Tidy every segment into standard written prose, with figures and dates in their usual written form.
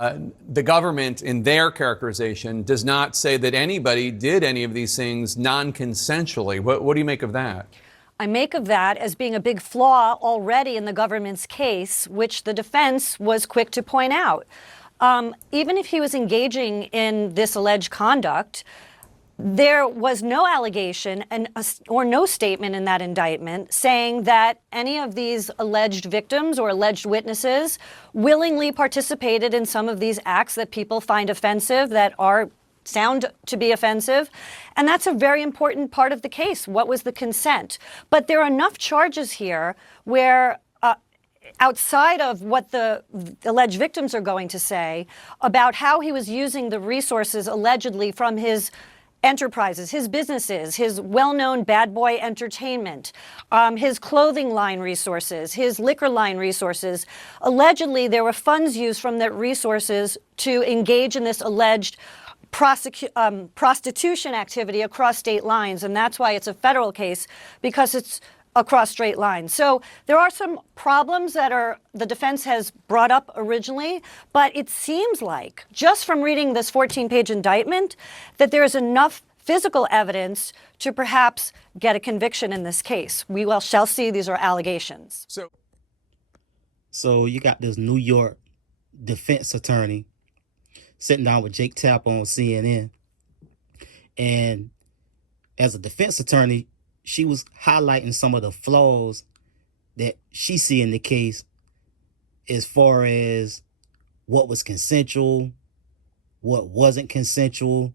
The government, in their characterization, does not say that anybody did any of these things non-consensually. What do you make of that? I make of that as being a big flaw already in the government's case, which the defense was quick to point out. Even if he was engaging in this alleged conduct, there was no allegation or no statement in that indictment saying that any of these alleged victims or alleged witnesses willingly participated in some of these acts that people find offensive, that are sound to be offensive. And that's a very important part of the case. What was the consent? But there are enough charges here where outside of what the alleged victims are going to say about how he was using the resources allegedly from his enterprises, his businesses, his well-known Bad Boy Entertainment, his clothing line resources, his liquor line resources. Allegedly, there were funds used from that resources to engage in this alleged prostitution activity across state lines. And that's why it's a federal case, because it's across straight lines. So there are some problems that the defense has brought up originally, but it seems like, just from reading this 14-page indictment, that there is enough physical evidence to perhaps get a conviction in this case. We shall see. These are allegations. So you got this New York defense attorney sitting down with Jake Tapper on CNN. And as a defense attorney, she was highlighting some of the flaws that she see in the case as far as what was consensual, what wasn't consensual,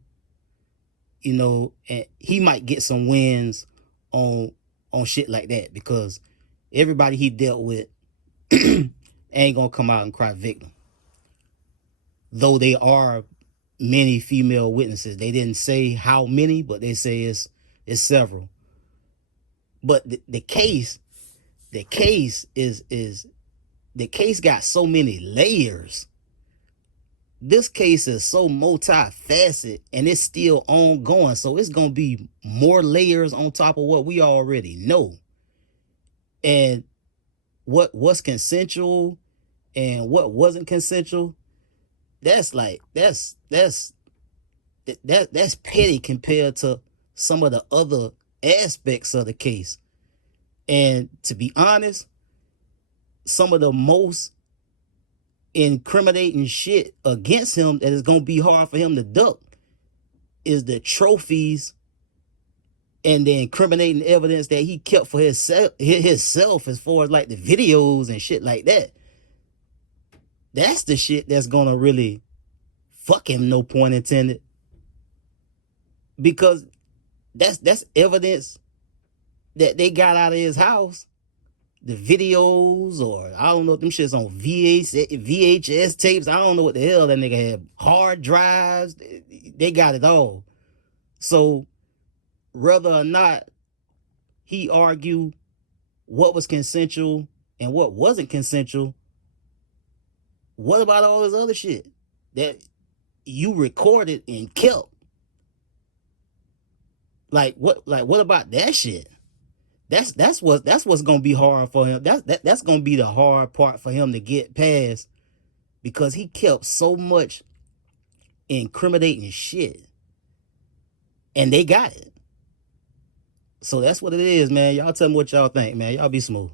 you know, and he might get some wins on shit like that, because everybody he dealt with ain't gonna come out and cry victim. Though they are many female witnesses. They didn't say how many, but they say it's several. But the case got so many layers. This case is so multifaceted and it's still ongoing. So it's going to be more layers on top of what we already know. And what's consensual and what wasn't consensual, that's petty compared to some of the other aspects of the case. And to be honest, some of the most incriminating shit against him that is going to be hard for him to duck is the trophies and the incriminating evidence that he kept for himself, as far as like the videos and shit like that. That's the shit that's going to really fuck him, no pun intended. Because that's evidence that they got out of his house. The videos, or I don't know if them shit's on VHS tapes. I don't know what the hell that nigga had. Hard drives. They got it all. So whether or not he argued what was consensual and what wasn't consensual, what about all this other shit that you recorded and kept? Like what about that shit? That's what's gonna be hard for him. That's gonna be the hard part for him to get past, because he kept so much incriminating shit, and they got it. So that's what it is, man. Y'all tell me what y'all think, man. Y'all be smooth.